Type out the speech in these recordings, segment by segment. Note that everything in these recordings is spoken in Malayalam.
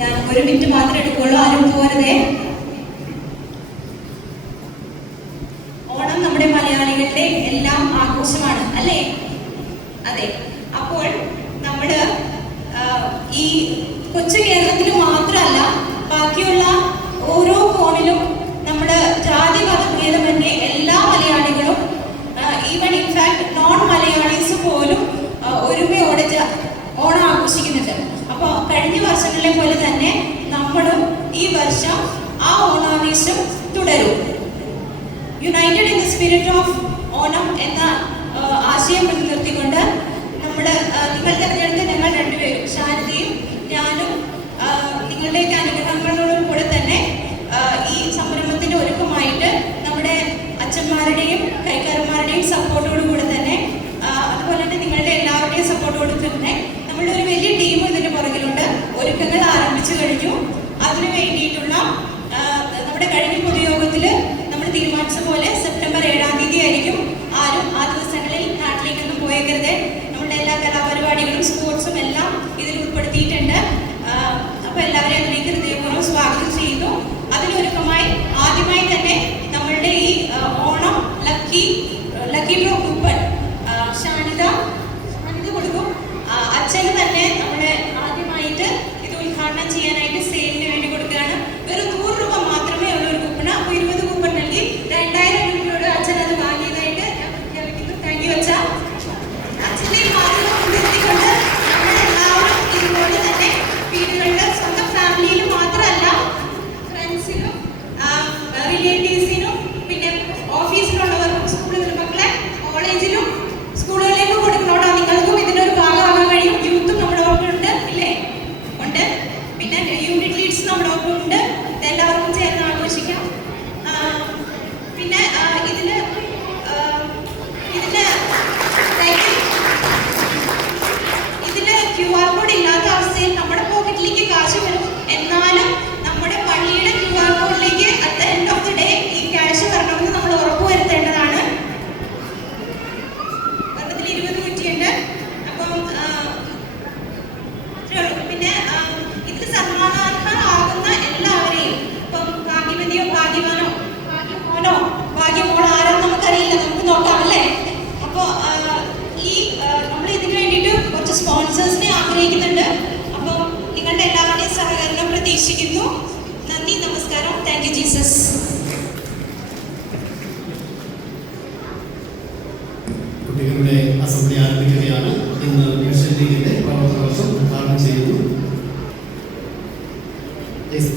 ഞാൻ 1 മിനിറ്റ് മാത്രമേ എടുക്കുള്ളൂ, ആരും പോരുതേ. ഓണം നമ്മുടെ മലയാളികളുടെ എല്ലാം ആഘോഷമാണ് അല്ലേ? അതെ. അപ്പോൾ നമ്മള് ഈ കൊച്ചു കേരളത്തിൽ മാത്രമല്ല, ബാക്കിയുള്ള ഓരോ കോണിലും നമ്മുടെ ജാതി മതഭേദമന്യേ എല്ലാ മലയാളികളും, ഈവൻ ഇൻഫാക്ട് നോൺ മലയാളീസ് പോലും ഒരുമയോടെ ഓണം ആഘോഷിക്കുന്നുണ്ട്. അപ്പോൾ കഴിഞ്ഞ വർഷങ്ങളിലെ പോലെ തന്നെ നമ്മളും ഈ വർഷം ആ ഓണാവേശം തുടരും. United in the spirit of Onam എന്ന ആശയം മുൻനിർത്തിക്കൊണ്ട് നിങ്ങൾ തെരഞ്ഞെടുത്ത ഞങ്ങൾ രണ്ടുപേരും, ശാരദയും ഞാനും, നിങ്ങളുടെയൊക്കെ അനുഗ്രഹങ്ങളോടും കൂടെ തന്നെ ഈ സംരംഭത്തിന്റെ ഒരുക്കമായിട്ട് നമ്മുടെ അച്ഛന്മാരുടെയും കൈക്കാരന്മാരുടെയും സപ്പോർട്ടോടുകൂടെ തന്നെ, അതുപോലെ തന്നെ നിങ്ങളുടെ എല്ലാവരുടെയും സപ്പോർട്ടോട് തന്നെ നമ്മളുടെ ഒരു വലിയ ടീം ഇതിന്റെ പുറകിലുണ്ട്. ഒരുക്കങ്ങൾ ആരംഭിച്ചു കഴിഞ്ഞു. അതിനു വേണ്ടിയിട്ടുള്ള നമ്മുടെ കഴിഞ്ഞ പൊതുയോഗത്തിൽ നമ്മൾ തീരുമാനിച്ച പോലെ സെപ്റ്റംബർ 7-ാം തീയതി ആയിരിക്കും. ആരും ആ ദിവസങ്ങളിൽ നാട്ടിലേക്കൊന്നും പോയേക്കരുത്. നമ്മുടെ എല്ലാ കലാപരിപാടികളും സ്പോർട്സും എല്ലാം ഇതിൽ ഉൾപ്പെടുത്തിയിട്ടുണ്ട്. അപ്പോൾ എല്ലാവരെയും അതിലേക്ക് ഹൃദയപൂർവ്വം സ്വാഗതം ചെയ്യുന്നു. അതിനൊരുക്കമായി ആദ്യമായി തന്നെ നമ്മളുടെ ഈ Onam lucky draw coupon Shanitha കൊടുക്കും. അച്ഛന് തന്നെ നമ്മുടെ ആദ്യമായിട്ട് ഇത് ഉദ്ഘാടനം ചെയ്യാനായിട്ട് സെയിലിന് വേണ്ടി കൊടുക്കുകയാണ്. വെറും 100 രൂപ മാത്രമേ ഉള്ള ഒരു കൂപ്പൺ. അപ്പോൾ 20 കൂപ്പൺ നൽകി 2000 രൂപയോട് അച്ഛൻ അത് വാങ്ങിയതായിട്ട് ഞാൻ പ്രഖ്യാപിക്കുന്നു. താങ്ക് യു അച്ഛ. അച്ഛൻ്റെ മാർഗം നിർത്തിക്കൊണ്ട് നമ്മളെല്ലാവരും ഇതുപോലെ തന്നെ വീടുകളിൽ സ്വന്തം ഫാമിലിയിൽ മാത്രമല്ല ഫ്രണ്ട്സിനും റിലേറ്റീവ്സിനും പിന്നെ ഓഫീസിലുള്ളവർക്കും സ്കൂളുകളിൽ മക്കളെ കോളേജിലും സ്കൂളുകളിലേക്കും കൊടുക്കണോട്ടോ. നിങ്ങൾക്കും ഇതിനൊരു ഭാഗമാകാൻ കഴിയും. യൂത്തും നമ്മുടെ ഒപ്പം ഉണ്ട് ഇല്ലേ? ഉണ്ട്. പിന്നെ യൂണിറ്റ് ലീഡ്സ് നമ്മുടെ ഒപ്പം ഉണ്ട്. എല്ലാവർക്കും ചേർന്ന് ആഘോഷിക്കാം. പിന്നെ ഇതിന് QR കോഡ് ഇല്ലാത്ത അവസ്ഥയിൽ നമ്മുടെ പോക്കറ്റിലേക്ക് കാശ് വരും. എന്നാലും നമ്മുടെ പള്ളിയുടെ QR കോഡിലേക്ക് at the end of the day ഈ ക്യാഷ് വരണമെന്ന് നമ്മൾ ഉറപ്പുവരുത്തേണ്ടതാണ്. വെറുതെ 20 കുറ്റിയുണ്ട്. അപ്പം പിന്നെ ഇതിൽ സമ്മാനാർഹരാകുന്ന എല്ലാവരെയും, ഇപ്പം ഭാഗ്യവതിയോ ഭാഗ്യവാനോ ഭാഗ്യമോനോ ഭാഗ്യമോളോ ആരെന്ന് നമുക്കറിയില്ല, നമുക്ക് നോക്കാം അല്ലേ? അപ്പോൾ നമ്മൾ ഇതിന് വേണ്ടിയിട്ട് കുറച്ച് സ്പോൺസേഴ്സിനെ ആഗ്രഹിക്കുന്നുണ്ട്. അപ്പോൾ നിങ്ങളുടെ എല്ലാവരുടെയും സഹകരണം പ്രതീക്ഷിക്കുന്നു. നന്ദി, നമസ്കാരം. Thank you Jesus. കുട്ടികളുടെ അസംബ്ലി ആരംഭിക്കുകയാണ്. ഇന്ന് മിഷൻ ലീഗിന്റെ പ്രവർത്തന വർഷം ഉദ്ഘാടനം ചെയ്യുന്നു.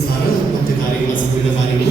സാറ് മറ്റു കാര്യങ്ങൾ, അസംബ്ലിയുടെ കാര്യങ്ങൾ